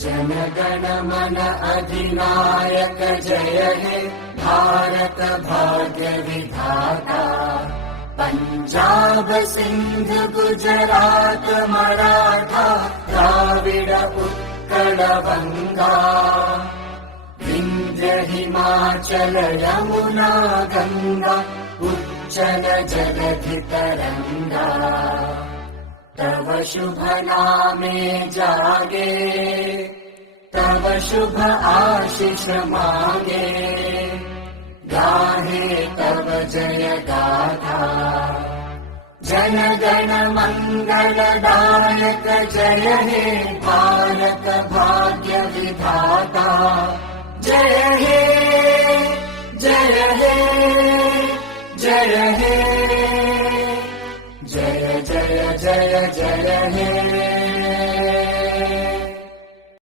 जनगण मन अधिनायक जय हे भारत भाग्य विधाता। पंजाब सिंध गुजरात मराठा द्राविड उत्कल बंगा। विंध्य हिमाचल यमुना गंगा उच्चल जलधि तरंगा। तव शुभ नामे जागे तव शुभ आशीष मांगे। गाहे तव जय गाथा जन गण मंगलदायक जय हे भारत भाग्य विधाता। जय हे जय हे जय हे जय जय जय जय हे।